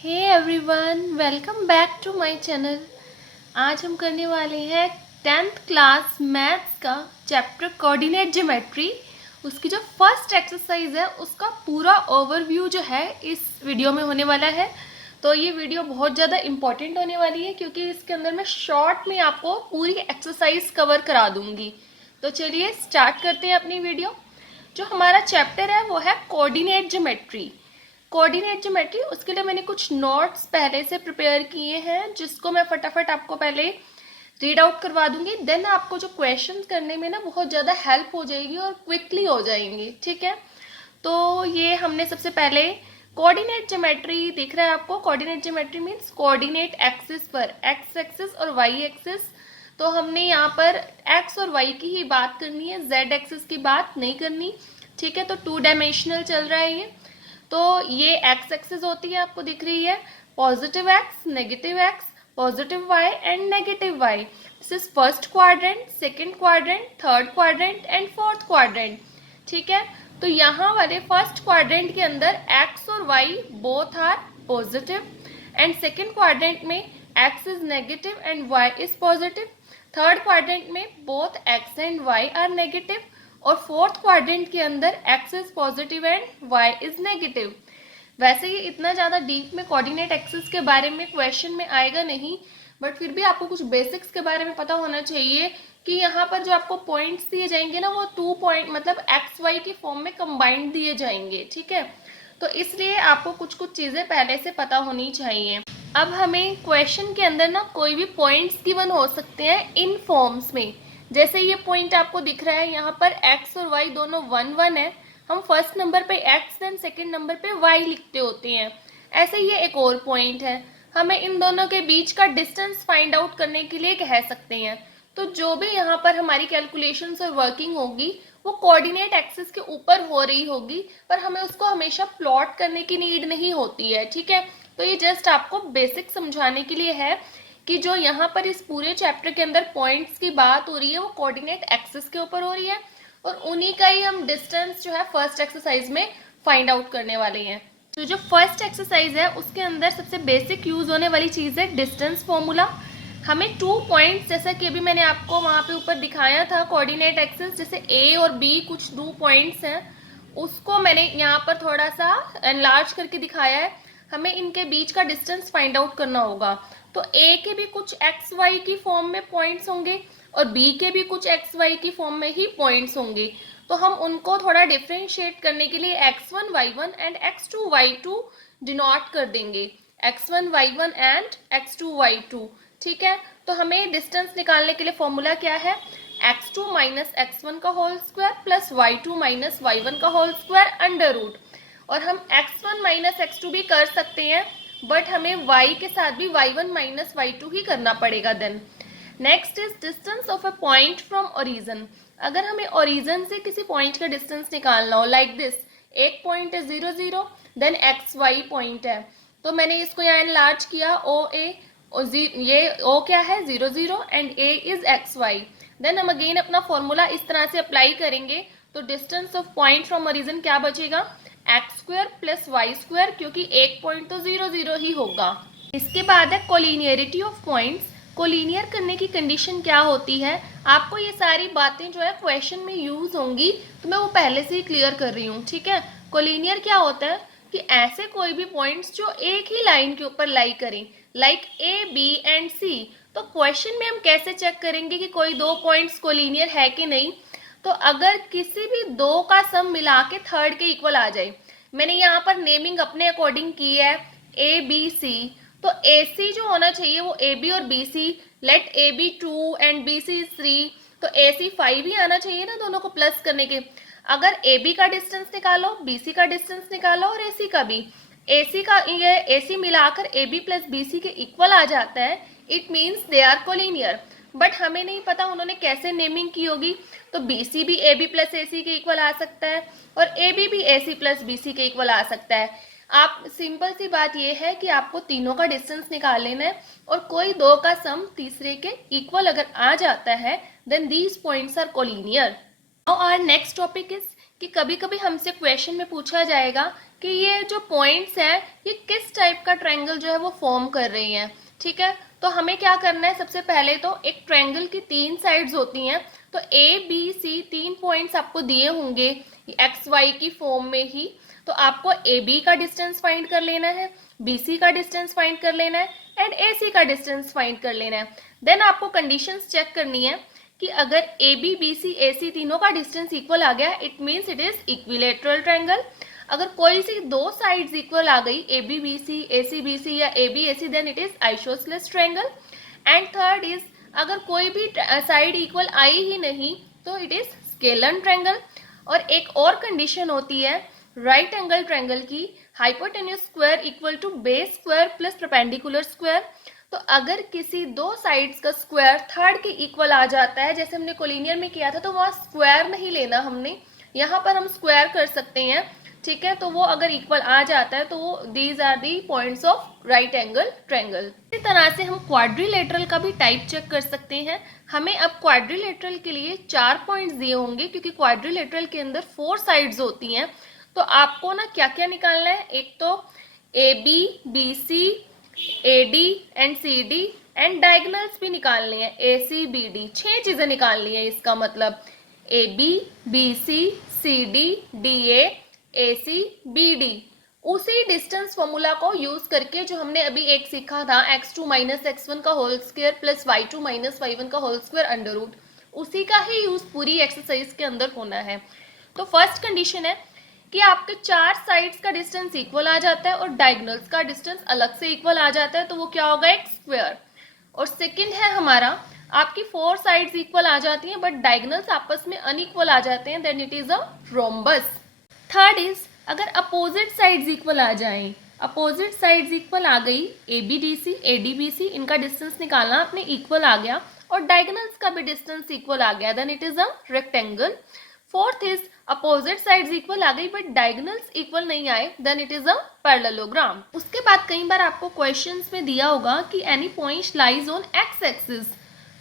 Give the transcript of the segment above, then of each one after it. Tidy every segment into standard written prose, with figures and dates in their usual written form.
Hey everyone, welcome back to my channel. आज हम करने वाले हैं 10th क्लास मैथ्स का चैप्टर कोऑर्डिनेट ज्योमेट्री। उसकी जो फर्स्ट एक्सरसाइज है उसका पूरा ओवरव्यू जो है इस वीडियो में होने वाला है। तो ये वीडियो बहुत ज़्यादा इम्पॉर्टेंट होने वाली है क्योंकि इसके अंदर मैं शॉर्ट में आपको पूरी एक्सरसाइज कवर करा दूंगी। तो चलिए स्टार्ट करते हैं अपनी वीडियो। जो हमारा चैप्टर है वो है कोऑर्डिनेट ज्योमेट्री। कोऑर्डिनेट ज्योमेट्री, उसके लिए मैंने कुछ नोट्स पहले से प्रिपेयर किए हैं जिसको मैं फटाफट आपको पहले रीड आउट करवा दूंगी। देन आपको जो क्वेश्चन करने में ना बहुत ज़्यादा हेल्प हो जाएगी और क्विकली हो जाएंगे, ठीक है। तो ये हमने सबसे पहले कोऑर्डिनेट ज्योमेट्री दिख रहा है आपको। Coordinate geometry means coordinate axis पर, एक्स एक्सिस और वाई एक्सिस। तो हमने यहाँ पर एक्स और वाई की ही बात करनी है, जेड एक्सिस की बात नहीं करनी, ठीक है। तो 2 डायमेंशनल चल रहा है ये। तो ये एक्स एक्सिस होती है, आपको दिख रही है, positive x, negative x, positive y and negative y. This is first quadrant, second quadrant, third quadrant and fourth quadrant, ठीक है। तो यहाँ वाले फर्स्ट क्वाड्रेंट के अंदर एक्स और y both are positive and second quadrant में x is negative and y is positive. Third quadrant में both x and y are negative और फोर्थ क्वाड्रेंट के अंदर x is positive and y is negative. वैसे ये इतना ज़्यादा deep में कोऑर्डिनेट एक्सिस के बारे में क्वेश्चन में आएगा नहीं, बट फिर भी आपको कुछ बेसिक्स के बारे में पता होना चाहिए कि यहाँ पर जो आपको पॉइंट्स दिए जाएंगे ना वो 2 पॉइंट मतलब एक्स वाई की फॉर्म में कंबाइंड दिए जाएंगे, ठीक है। तो इसलिए आपको कुछ कुछ चीज़ें पहले से पता होनी चाहिए। अब हमें क्वेश्चन के अंदर ना कोई भी पॉइंट्स गिवन हो सकते हैं इन फॉर्म्स में। जैसे ये पॉइंट आपको दिख रहा है, यहाँ पर x और y दोनों 1 1 है। हम फर्स्ट नंबर पे x देन सेकंड नंबर पे y लिखते होते हैं। ऐसे ये एक और पॉइंट है। हमें इन दोनों के बीच का डिस्टेंस फाइंड आउट करने के लिए कह सकते हैं। तो जो भी यहाँ पर हमारी कैलकुलेशंस और वर्किंग होगी वो कोऑर्डिनेट एक्सिस के ऊपर हो रही होगी, पर हमें उसको हमेशा प्लॉट करने की नीड नहीं होती है, ठीक है। तो ये जस्ट आपको बेसिक समझाने के लिए है कि जो यहाँ पर इस पूरे चैप्टर के अंदर पॉइंट्स की बात हो रही है वो कोऑर्डिनेट एक्सिस के ऊपर हो रही है और उन्हीं का ही हम डिस्टेंस जो है फर्स्ट एक्सरसाइज में फाइंड आउट करने वाले हैं। तो जो फर्स्ट एक्सरसाइज है उसके अंदर सबसे बेसिक यूज होने वाली चीज़ है डिस्टेंस फॉर्मूला। हमें 2 पॉइंट्स, जैसा कि अभी मैंने आपको वहाँ पे ऊपर दिखाया था कोऑर्डिनेट एक्सिस, जैसे ए और बी कुछ 2 पॉइंट्स हैं, उसको मैंने यहाँ पर थोड़ा सा एनलार्ज करके दिखाया है। हमें इनके बीच का डिस्टेंस फाइंड आउट करना होगा। तो ए के भी कुछ एक्स वाई की फॉर्म में पॉइंट्स होंगे और बी के भी कुछ एक्स वाई की फॉर्म में ही पॉइंट्स होंगे। तो हम उनको थोड़ा डिफ्रेंशिएट करने के लिए x1 y1 and x2 y2 denote कर देंगे, x1 y1 and x2 y2, ठीक है। तो हमें डिस्टेंस निकालने के लिए फॉर्मूला क्या है, x2 माइनस x1 का whole square plus y2 minus y1 का होल स्क्वायर अंडर रूट। और हम x1 माइनस x2 भी कर सकते हैं, बट हमें y के साथ भी y1 माइनस y2 ही करना पड़ेगा। Then next is distance of a point from origin. अगर हमें ओरिजिन से किसी पॉइंट का डिस्टेंस निकालना हो, लाइक दिस, एक पॉइंट है 0 0, देन एक्स वाई पॉइंट है, तो मैंने इसको यहाँ एनलार्ज किया ओ ए, ये ओ क्या है 0 0 and a is x y. Then हम अगेन अपना फॉर्मूला इस तरह से अप्लाई करेंगे तो distance of point from origin क्या बचेगा, x square plus Y square, क्योंकि एक पॉइंट तो 0 0 ही होगा। इसके बाद है कोलिनियरिटी ऑफ पॉइंट्स। कोलिनियर करने की कंडीशन क्या होती है, आपको ये सारी बातें जो है क्वेश्चन में यूज होंगी, तो मैं वो पहले से ही क्लियर कर रही हूँ, ठीक है। कोलिनियर क्या होता है कि ऐसे कोई भी पॉइंट्स जो एक ही लाइन के ऊपर लाई करें, लाइक ए बी एंड सी। तो क्वेश्चन में हम कैसे चेक करेंगे कि कोई 2 पॉइंट्स कोलिनियर है कि नहीं, तो अगर किसी भी 2 का सम मिला के थर्ड के इक्वल आ जाए। मैंने यहाँ पर नेमिंग अपने अकॉर्डिंग की है ए बी सी, तो ए सी जो होना चाहिए वो ए बी और b c, let a b 2 and b c 3, तो ए सी 5 ही आना चाहिए ना दोनों को प्लस करने के। अगर ए बी का डिस्टेंस निकालो, बी सी का डिस्टेंस निकालो और ए सी का भी, ए सी का ये ए सी मिलाकर a b plus b c के इक्वल आ जाता है, it means they are collinear. But हमें नहीं पता उन्होंने कैसे नेमिंग की होगी, तो बी सी भी ए बी प्लस ए सी के इक्वल आ सकता है और ए बी भी ए सी प्लस बी सी के इक्वल आ सकता है। आप सिंपल सी बात ये है कि आपको तीनों का डिस्टेंस निकाल लेना है और कोई 2 का सम तीसरे के इक्वल अगर आ जाता है, then these points are collinear. Now our next topic is कि कभी कभी हमसे क्वेश्चन में पूछा जाएगा कि ये जो पॉइंट्स हैं ये किस टाइप का ट्रायंगल जो है वो फॉर्म कर रही हैं, ठीक है। तो हमें क्या करना है, सबसे पहले तो एक ट्रायंगल की 3 साइड्स होती हैं, तो ए बी सी 3 पॉइंट्स आपको दिए होंगे एक्स वाई की फॉर्म में ही। तो आपको ए बी का डिस्टेंस फाइंड कर लेना है, बी सी का डिस्टेंस फाइंड कर लेना है एंड ए सी का डिस्टेंस फाइंड कर लेना है। देन आपको कंडीशंस चेक करनी है कि अगर ए बी बी सी ए सी तीनों का डिस्टेंस इक्वल आ गया, it means it is equilateral triangle. अगर कोई सी 2 साइड्स इक्वल आ गई, a b b c a c b c या a b a c, then it is isosceles triangle. And third is अगर कोई भी साइड इक्वल आई ही नहीं तो इट इज स्केलर ट्रायंगल। और एक और कंडीशन होती है राइट एंगल ट्रायंगल की, hypotenuse square equal to base square plus perpendicular square. तो अगर किसी 2 साइड्स का स्क्वायर थर्ड के इक्वल आ जाता है, जैसे हमने कोलिनियर में किया था, तो वहाँ स्क्वायर नहीं लेना हमने, यहाँ पर हम स्क्वायर कर सकते हैं, ठीक है। तो वो अगर इक्वल आ जाता है तो वो these are the points of right angle triangle. इसी तरह से हम क्वाड्रिलेटरल का भी टाइप चेक कर सकते हैं। हमें अब क्वाड्रिलेटरल के लिए 4 पॉइंट्स दिए होंगे, क्योंकि क्वाड्रिलेटरल के अंदर 4 साइड्स होती हैं। तो आपको ना क्या क्या निकालना है, एक तो a b b c a d and c d and diagonals भी निकालनी है, ए सी बी डी, 6 चीजें निकालनी है। इसका मतलब a b b c d d a c b d. उसी डिस्टेंस फॉर्मूला को यूज करके जो हमने अभी एक सीखा था, x2 माइनस x1 का whole square plus y2 minus y1 का होल स्क्वायर अंडर रूट, उसी का ही यूज पूरी एक्सरसाइज के अंदर होना है। तो फर्स्ट कंडीशन है कि आपके 4 साइड्स का डिस्टेंस इक्वल आ जाता है और डायगोनल्स का डिस्टेंस अलग से इक्वल आ जाता है, तो वो क्या होगा, एक स्क्वायर। और सेकंड है हमारा, आपकी 4 साइड्स इक्वल आ जाती हैं बट डायगोनल्स आपस में अनइक्वल आ जाते हैं, then it is a rhombus. Third is अगर अपोजिट साइड्स इक्वल आ जाएं, अपोजिट साइड्स इक्वल आ गई, a b d c a d b c, इनका डिस्टेंस निकालना आपने इक्वल आ गया और डायगोनल्स का भी डिस्टेंस इक्वल आ गया, then it is a rectangle. Fourth is opposite sides equal आ गई बट डायगोनल्स इक्वल नहीं आए, then it is a parallelogram. उसके बाद कई बार आपको क्वेश्चंस में दिया होगा कि any point lies on x axis,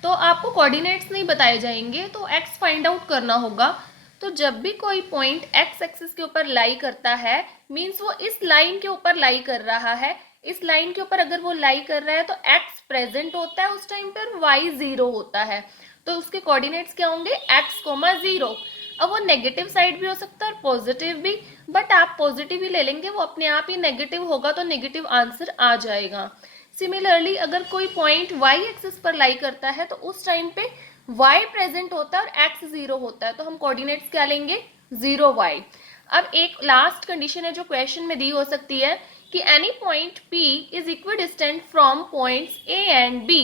तो आपको कोऑर्डिनेट्स नहीं बताए जाएंगे, तो एक्स फाइंड आउट करना होगा। तो जब भी कोई पॉइंट एक्स एक्सिस के ऊपर लाई करता है, मीन्स वो इस लाइन के ऊपर लाई कर रहा है, इस लाइन के ऊपर अगर वो लाई कर रहा है तो एक्स प्रेजेंट होता है उस टाइम पर, वाई 0 होता है, तो उसके कोऑर्डिनेट्स क्या होंगे, एक्स कोमा 0। अब वो नेगेटिव साइड भी हो सकता है और पॉजिटिव भी, बट आप पॉजिटिव ही ले लेंगे, वो अपने आप ही नेगेटिव होगा तो नेगेटिव आंसर आ जाएगा। सिमिलरली अगर कोई पॉइंट वाई एक्सिस पर लाई करता है तो उस टाइम पे y प्रेजेंट होता है और x 0 होता है, तो हम कोऑर्डिनेट्स क्या लेंगे, 0 y। अब एक लास्ट कंडीशन है जो क्वेश्चन में दी हो सकती है कि any point P is equidistant from points A and B।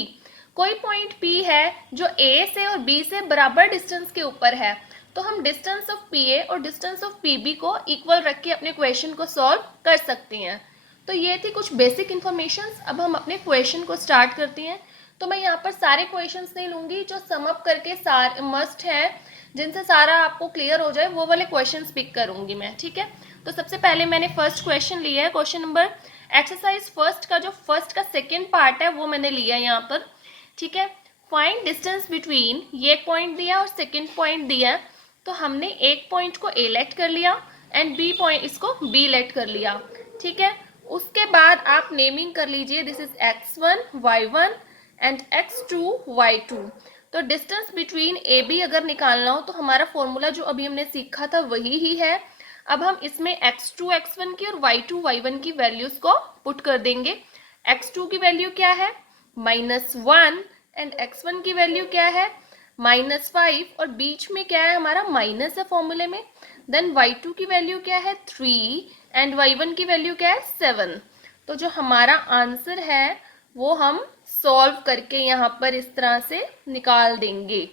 कोई पॉइंट P है जो A से और B से बराबर डिस्टेंस के ऊपर है, तो हम डिस्टेंस ऑफ PA और डिस्टेंस ऑफ PB को इक्वल रख के अपने क्वेश्चन को सॉल्व कर सकते हैं। तो ये थी कुछ बेसिक इन्फॉर्मेशंस। अब हम अपने क्वेश्चन को स्टार्ट करते हैं। तो मैं यहाँ पर सारे क्वेश्चंस नहीं लूँगी, जो सम अप करके सारे मस्ट है, जिनसे सारा आपको क्लियर हो जाए, वो वाले क्वेश्चंस पिक करूँगी मैं, ठीक है। तो सबसे पहले मैंने फर्स्ट क्वेश्चन लिया है, क्वेश्चन नंबर एक्सरसाइज फर्स्ट का जो फर्स्ट का सेकेंड पार्ट है वो मैंने लिया है यहाँ पर, ठीक है। फाइंड डिस्टेंस बिटवीन, ये एक पॉइंट दिया और सेकेंड पॉइंट दिया है, तो हमने एक पॉइंट को A लेट कर लिया एंड B पॉइंट इसको B लेट कर लिया, ठीक है। उसके बाद आप नेमिंग कर लीजिए, this is x1 y1 and x2 y2। तो डिस्टेंस बिटवीन ए बी अगर निकालना हो तो हमारा फॉर्मूला जो अभी हमने सीखा था वही ही है। अब हम इसमें x2 x1 की और y2 y1 की वैल्यूज को पुट कर देंगे। x2 की वैल्यू क्या है, -1 एंड x1 की वैल्यू क्या है, -5, और बीच में क्या है हमारा माइनस है फॉर्मूले में। देन y2 की वैल्यू क्या है 3 एंड y1 की वैल्यू क्या है 7। तो जो हमारा आंसर है वो हम सॉल्व करके यहाँ पर इस तरह से निकाल देंगे।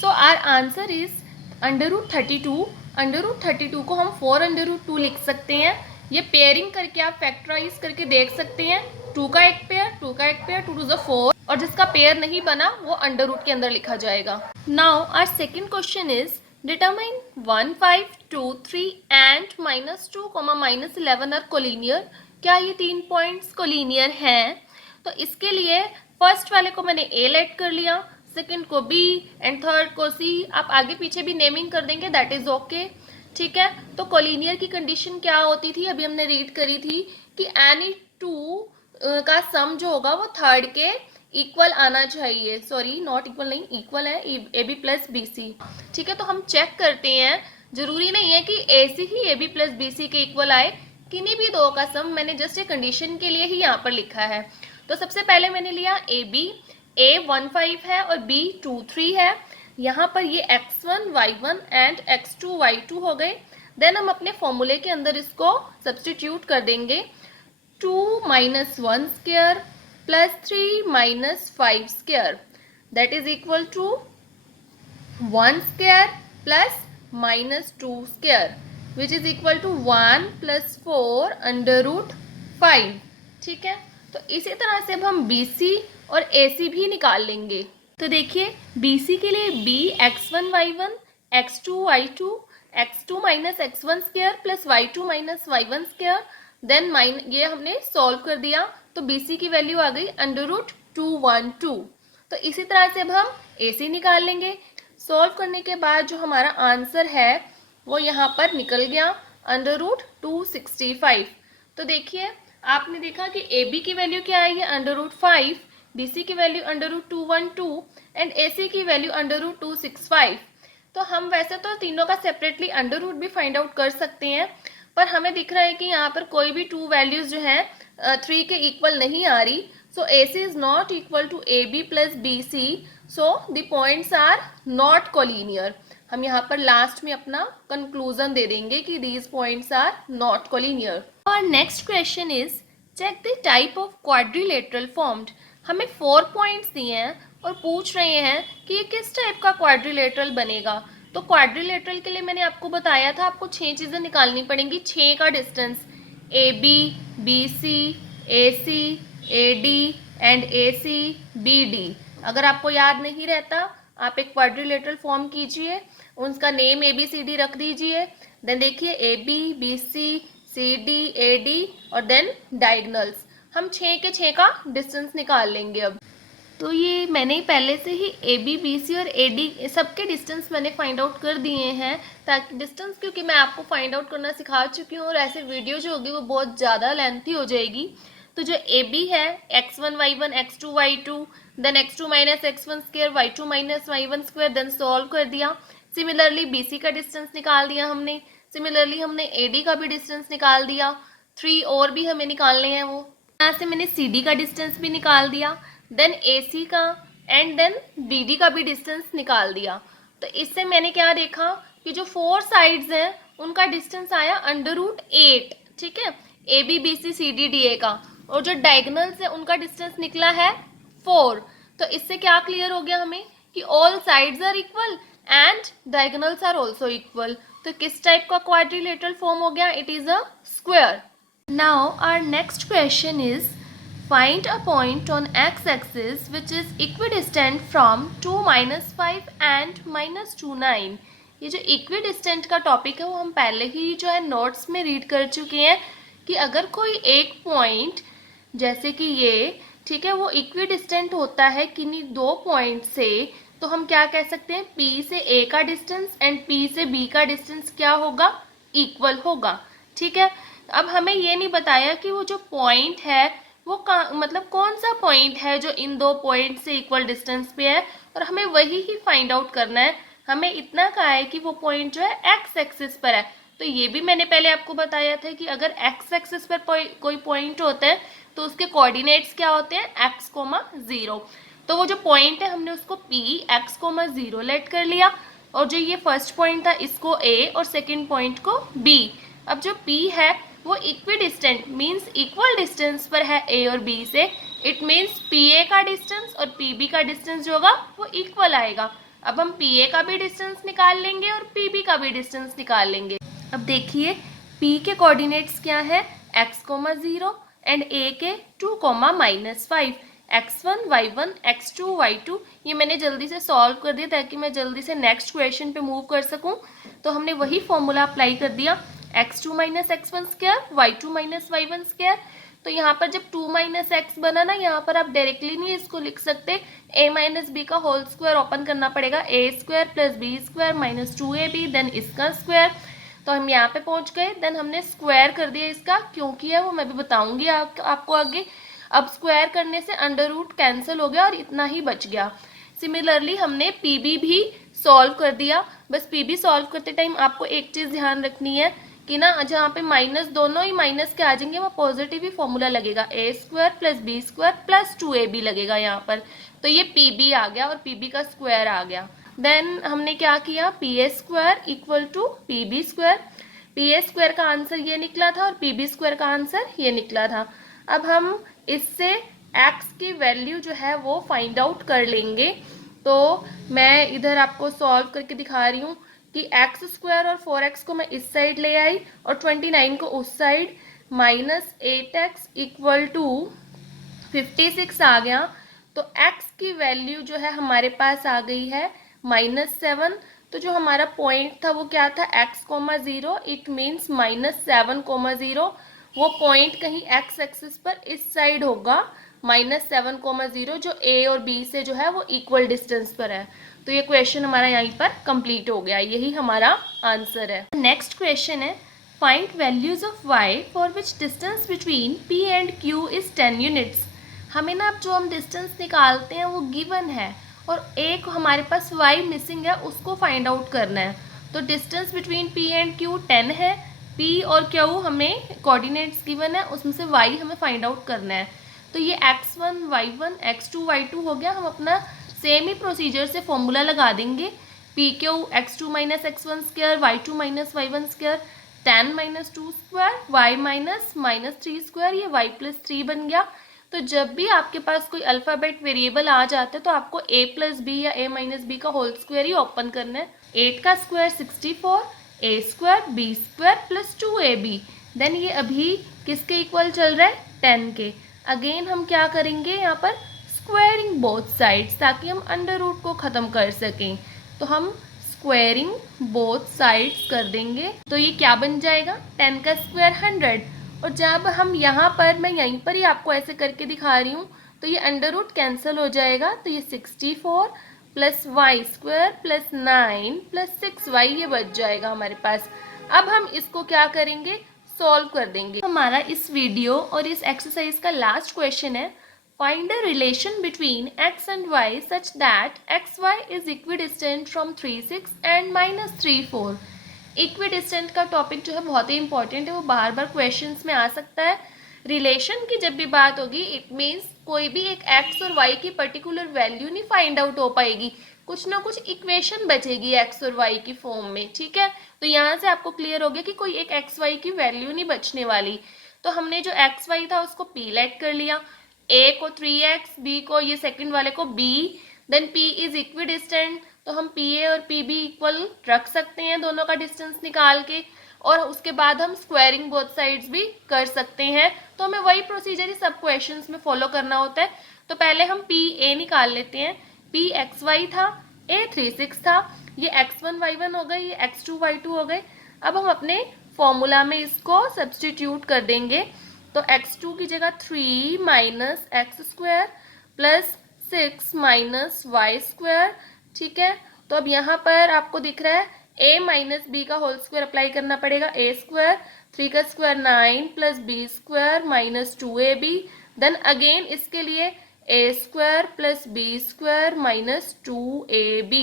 So our answer is √32। √32 को हम 4√2 लिख सकते हैं। ये पेयरिंग करके आप फैक्टराइज करके देख सकते हैं, 2 का एक पेयर 2 का एक पेयर 2 टू द 4, और जिसका पेयर नहीं बना वो अंडर रूट के अंदर लिखा जाएगा। Now our second question is determine 1 5 2 3 and -2, -11 are collinear. क्या ये 3 पॉइंट्स कोलिनियर हैं? तो इसके लिए फर्स्ट वाले को मैंने A लेट कर लिया, सेकंड को बी एंड थर्ड को सी, आप आगे पीछे भी नेमिंग कर देंगे, दैट इज ओके। ठीक है, तो कोलिनियर की कंडीशन क्या होती थी, अभी हमने रीड करी थी कि एनी टू का सम जो होगा वो थर्ड के इक्वल आना चाहिए, सॉरी नॉट इक्वल नहीं, इक्वल है, a b plus b c. ठीक है, तो हम चेक करते हैं, जरूरी नहीं है कि ए सी ही a b plus b c के इक्वल आए, किन्हीं भी दो का सम, मैंने जस्ट एक कंडीशन के लिए ही यहाँ पर लिखा है। तो सबसे पहले मैंने लिया ए बी, ए 1 5 है और बी 2 3 है। यहाँ पर ये x1 y1 and x2 y2 हो गए। देन हम अपने फॉर्मूले के अंदर इसको सब्सटीट्यूट कर देंगे, 2 minus 1 square plus 3 minus 5 square that is equal to 1 square plus minus 2 square which is equal to 1 plus 4 under root 5। ठीक है, तो इसी तरह से अब हम BC और AC भी निकाल लेंगे। तो देखिए BC के लिए B x1 y1 x2 y2 x2 minus x1 square plus y2 minus y1 square, then ये हमने सॉल्व कर दिया तो BC की वैल्यू आ गई अंडर रूट 212। तो इसी तरह से अब हम AC निकाल लेंगे। सॉल्व करने के बाद जो हमारा आंसर है वो यहाँ पर निकल गया अंडर रूट 265। तो देखिए आपने देखा कि AB की वैल्यू क्या आई है अंडर रूट 5, BC की value under root 212 and AC की वैल्यू अंडर रूट 265। तो हम वैसे तो तीनों का सेपरेटली अंडर रूट भी फाइंड आउट कर सकते हैं, पर हमें दिख रहा है कि यहाँ पर कोई भी टू वैल्यूज जो है 3 के इक्वल नहीं आ रही। So AC is not equal to AB plus BC, so the points are not collinear. हम यहाँ पर लास्ट में अपना कंक्लूजन दे देंगे कि these points are not collinear. और next question is check the type of quadrilateral formed. हमें 4 पॉइंट्स दिए हैं और पूछ रहे हैं कि ये किस टाइप का क्वाड्रिलेटरल बनेगा। तो क्वाड्रिलेटरल के लिए मैंने आपको बताया था आपको 6 चीज़ें निकालनी पड़ेंगी। 6 का distance, AB, BC, AC, AD and AC, BD। अगर आपको याद नहीं रहता आप एक क्वाड्रिलेटरल फॉर्म कीजिए, उसका नेम ABCD रख दीजिए, देन देखिए AB, BC, CD, AD और देन डायगोनल्स। हम 6 के 6 का डिस्टेंस निकाल लेंगे। अब तो ये मैंने पहले से ही AB, BC और AD सबके डिस्टेंस मैंने फाइंड आउट कर दिए हैं, ताकि डिस्टेंस क्योंकि मैं आपको फाइंड आउट करना सिखा चुकी हूँ और ऐसे वीडियो जो होगी वो बहुत ज़्यादा लेंथी हो जाएगी। तो जो AB है x1 y1 x2 y2 then x2 minus x1 square y2 minus y1 square, then solve कर दिया। सिमिलरली BC का डिस्टेंस निकाल दिया हमने, सिमिलरली हमने AD का भी डिस्टेंस निकाल दिया। 3 और भी हमें निकालने हैं, वो यहाँ से मैंने CD का डिस्टेंस भी निकाल दिया, देन AC का एंड देन BD का भी डिस्टेंस निकाल दिया। तो इससे मैंने क्या देखा कि जो 4 साइड्स हैं उनका डिस्टेंस आया अंडर रूट 8। ठीक है, AB, BC, CD, DA का, और जो डायगोनल्स है उनका डिस्टेंस निकला है 4। तो इससे क्या क्लियर हो गया हमें कि all sides are equal and diagonals are also equal. तो किस टाइप का क्वाड्रिलेटरल फॉर्म हो गया, it is a square. Now our next question is find a point on x-axis which is equidistant from 2 minus 5 and minus 2 9। ये जो equidistant का topic है वो हम पहले ही जो है नोट्स में रीड कर चुके हैं कि अगर कोई एक पॉइंट जैसे कि ये, ठीक है, वो इक्विडिस्टेंट होता है किन्हीं 2 पॉइंट से, तो हम क्या कह सकते हैं, P से A का डिस्टेंस एंड P से B का डिस्टेंस क्या होगा, इक्वल होगा। ठीक है, अब हमें ये नहीं बताया कि वो जो पॉइंट है वो मतलब कौन सा पॉइंट है जो इन 2 पॉइंट से इक्वल डिस्टेंस पे है, और हमें वही ही फाइंड आउट करना है। हमें इतना कहा है कि वो पॉइंट जो है एक्स एक्सिस पर है। तो ये भी मैंने पहले आपको बताया था कि अगर एक्स एक्सिस पर कोई पॉइंट होता है तो उसके कोऑर्डिनेट्स क्या होते हैं, x, 0। तो वो जो पॉइंट है हमने उसको P x, 0 लेट कर लिया, और जो ये फर्स्ट पॉइंट था इसको A और सेकेंड पॉइंट को B। अब जो P है वो इक्विडिस्टेंट मीन्स इक्वल डिस्टेंस पर है A और B से, इट मीन्स PA का डिस्टेंस और PB का डिस्टेंस जो होगा वो इक्वल आएगा। अब हम PA का भी डिस्टेंस निकाल लेंगे और PB का भी डिस्टेंस निकाल लेंगे। अब देखिए P के कोऑर्डिनेट्स क्या है, x, 0 एंड A के 2, -5, x1 y1 x2 y2। ये मैंने जल्दी से सॉल्व कर दिया ताकि मैं जल्दी से नेक्स्ट क्वेश्चन पे मूव कर सकूं। तो हमने वही फॉर्मूला अप्लाई कर दिया, x2 minus x1 square y2 minus y1 square. तो यहाँ पर जब 2 माइनस एक्स बना ना, यहाँ पर आप डायरेक्टली नहीं इसको लिख सकते, a माइनस बी का होल स्क्वायर ओपन करना पड़ेगा, a square plus B square minus 2ab then इसका स्क्वायर। तो हम यहाँ पे पहुँच गए, देन हमने स्क्वायर कर दिया इसका, क्योंकि है वो मैं भी बताऊँगी आपको आगे। अब स्क्वायर करने से अंडर रूट कैंसिल हो गया और इतना ही बच गया। सिमिलरली हमने पीबी भी सॉल्व कर दिया। बस पीबी सॉल्व करते टाइम आपको एक चीज़ ध्यान रखनी है कि ना जहाँ पे माइनस दोनों ही माइनस के आ जाएंगे वहाँ पॉजिटिव ही फॉर्मूला लगेगा, a square plus B square plus 2ab लगेगा यहाँ पर। तो ये पीबी आ गया और पीबी का स्क्वायर आ गया। देन हमने क्या किया, P A square equal to P B square. P A square का आंसर ये निकला था और पी बी स्क्वायर का आंसर ये निकला था। अब हम इससे x की वैल्यू जो है वो फाइंड आउट कर लेंगे। तो मैं इधर आपको सॉल्व करके दिखा रही हूँ कि एक्स स्क्वायर और 4x को मैं इस साइड ले आई और 29 को उस side, minus 8x equal to 56 आ गया। तो x की वैल्यू जो है हमारे पास आ गई है -7। तो जो हमारा पॉइंट था वो क्या था, x,0, इट मीन्स -7,0। वो पॉइंट कहीं x एक्सिस पर इस साइड होगा, -7,0, जो a और b से जो है वो इक्वल डिस्टेंस पर है। तो ये क्वेश्चन हमारा यहीं पर कंप्लीट हो गया, यही हमारा आंसर है। नेक्स्ट क्वेश्चन है, find values of y for which distance between p and q is 10 units. हमें ना अब जो हम डिस्टेंस निकालते हैं वो गिवन है और एक हमारे पास y मिसिंग है, उसको फाइंड आउट करना है। तो distance between p and q 10 है, p और q हमें कोऑर्डिनेट्स गिवन है, उसमें से y हमें फाइंड आउट करना है। तो ये x1 y1 x2 y2 हो गया। हम अपना सेम ही प्रोसीजर से फॉर्मूला लगा देंगे, P Q x2 minus x1 square y2 minus y1 square 10 minus 2 square y minus -3 square, ये y प्लस 3 बन गया। तो जब भी आपके पास कोई अल्फ़ाबेट वेरिएबल आ जाता है तो आपको a प्लस बी या a माइनस बी का होल स्क्वायर ही ओपन करना है। 8 का square 64, a square b square plus 2ab। Then ये अभी किसके इक्वल चल रहा है, 10 के। अगेन हम क्या करेंगे यहाँ पर, स्क्वायरिंग बोथ साइड्स, ताकि हम अंडर रूट को ख़त्म कर सकें। तो हम स्क्वायरिंग बोथ साइड्स कर देंगे। तो ये क्या बन जाएगा, 10 का स्क्वायर 100। और जब हम यहाँ पर, मैं यहीं पर ही आपको ऐसे करके दिखा रही हूँ, तो ये अंडर रूट कैंसिल हो जाएगा। तो ये 64 plus Y square plus 9 plus 6y ये बच जाएगा हमारे पास। अब हम इसको क्या करेंगे, सॉल्व कर देंगे। हमारा इस वीडियो और इस एक्सरसाइज का लास्ट क्वेश्चन है, find the relation between x and y such that xy is equidistant from 3 6 and -3 4। Equidistant का टॉपिक जो है बहुत ही इंपॉर्टेंट है, वो बार बार क्वेश्चंस में आ सकता है। रिलेशन की जब भी बात होगी, इट मीन्स कोई भी एक x और y की पर्टिकुलर वैल्यू नहीं फाइंड आउट हो पाएगी, कुछ ना कुछ इक्वेशन बचेगी x और y की फॉर्म में, ठीक है। तो यहाँ से आपको क्लियर हो गया कि कोई एक एक्स वाई की वैल्यू नहीं बचने वाली। तो हमने जो एक्स वाई था उसको p लेट कर लिया, a को 3x, b को ये सेकंड वाले को b, then p is equidistant, तो हम पी ए और पी बी इक्वल रख सकते हैं दोनों का डिस्टेंस निकाल के, और उसके बाद हम स्क्वायरिंग बोथ साइड्स भी कर सकते हैं। तो हमें वही प्रोसीजर ही सब क्वेश्चंस में फॉलो करना होता है। तो पहले हम पी ए निकाल लेते हैं, पी एक्स वाई था, ए 3 6 था, ये x1 y1 हो गए, ये x2 y2 हो गए। अब हम अपने फॉर्मूला में इसको सब्सटीट्यूट कर देंगे। तो x2 की जगह 3 minus X square plus 6 minus Y square, ठीक है। तो अब यहाँ पर आपको दिख रहा है a माइनस बी का होल स्क्वायर अप्लाई करना पड़ेगा, a स्क्वायर 3 का square 9 plus B square minus 2ab। Then again इसके लिए a स्क्वायर plus B square minus 2ab,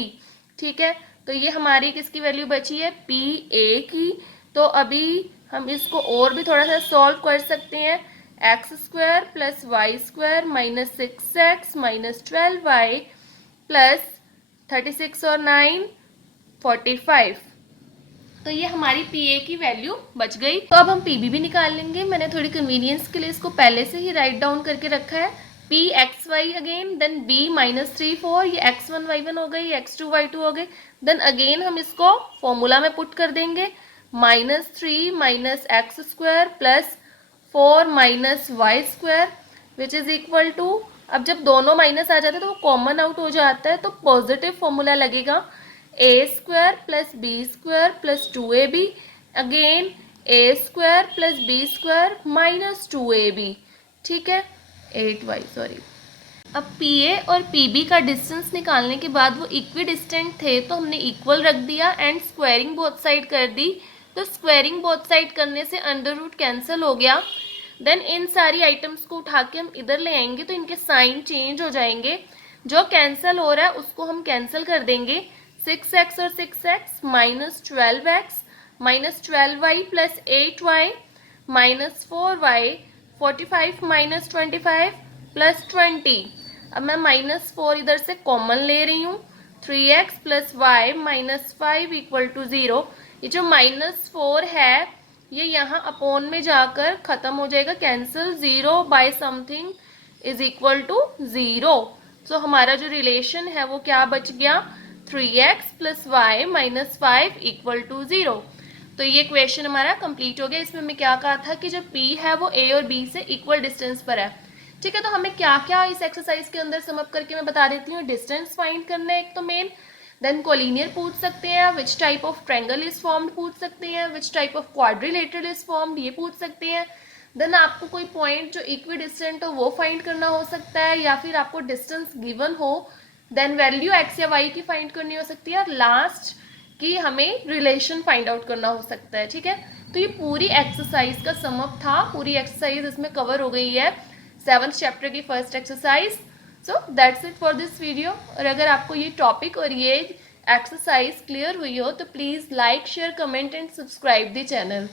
ठीक है। तो ये हमारी किसकी वैल्यू बची है, पी ए की। तो अभी हम इसको और भी थोड़ा सा सॉल्व कर सकते हैं, X square plus Y square minus 6x minus 12y plus 36 और 9 45। तो ये हमारी पी ए की वैल्यू बच गई। तो अब हम पी बी भी निकाल लेंगे। मैंने थोड़ी कन्वीनियंस के लिए इसको पहले से ही राइट डाउन करके रखा है, P X Y again, then B -3 4, ये x1 y1 हो गई, x2 y2 हो गई। देन अगेन हम इसको फॉर्मूला में पुट कर देंगे, -3 minus X square plus 4 minus Y square which is equal to, अब जब दोनों माइनस आ जाते हैं तो वो कॉमन आउट हो जाता है, तो पॉजिटिव फॉर्मूला लगेगा, a square plus B square plus 2ab, again a square plus B square minus 2ab। ठीक है, 8y सॉरी। अब PA और PB का डिस्टेंस निकालने के बाद वो इक्वी डिस्टेंट थे तो हमने इक्वल रख दिया एंड स्क्वायरिंग बोथ साइड कर दी। तो स्क्वायरिंग बोथ साइड करने से अंडर रूट कैंसिल हो गया। देन इन सारी आइटम्स को उठा के हम इधर ले आएंगे तो इनके साइन चेंज हो जाएंगे। जो कैंसिल हो रहा है उसको हम कैंसिल कर देंगे। 6x और 6x minus 12x minus 12y plus 8y minus 4y 45 minus 25 plus 20। अब मैं -4 इधर से कॉमन ले रही हूँ। 3x plus Y minus 5 equal to 0। ये जो -4 है ये यहाँ अपोन में जाकर ख़त्म हो जाएगा, cancel. 0 by something is equal to 0। So हमारा जो रिलेशन है वो क्या बच गया, 3x plus Y minus 5 equal to 0। तो ये क्वेश्चन हमारा कंप्लीट हो गया। इसमें मैं क्या कहा था कि जो P है वो A और B से इक्वल डिस्टेंस पर है। ठीक है, तो हमें क्या क्या इस एक्सरसाइज के अंदर समअप करके मैं बता देती हूँ। डिस्टेंस फाइंड करना है एक तो मेन, देन कोलिनियर पूछ सकते हैं, which type of triangle is formed पूछ सकते हैं, which type of quadrilateral is formed ये पूछ सकते हैं। देन आपको कोई पॉइंट जो इक्वी डिस्टेंट हो वो फाइंड करना हो सकता है, या फिर आपको डिस्टेंस गिवन हो देन वैल्यू x या y की फाइंड करनी हो सकती है, और लास्ट कि हमें रिलेशन फाइंड आउट करना हो सकता है। ठीक है, तो ये पूरी एक्सरसाइज का समअप था। पूरी एक्सरसाइज इसमें कवर हो गई है 7th चैप्टर की first exercise. So that's it for this video. और अगर आपको ये टॉपिक और ये एक्सरसाइज क्लियर हुई हो तो please like share comment and subscribe the channel.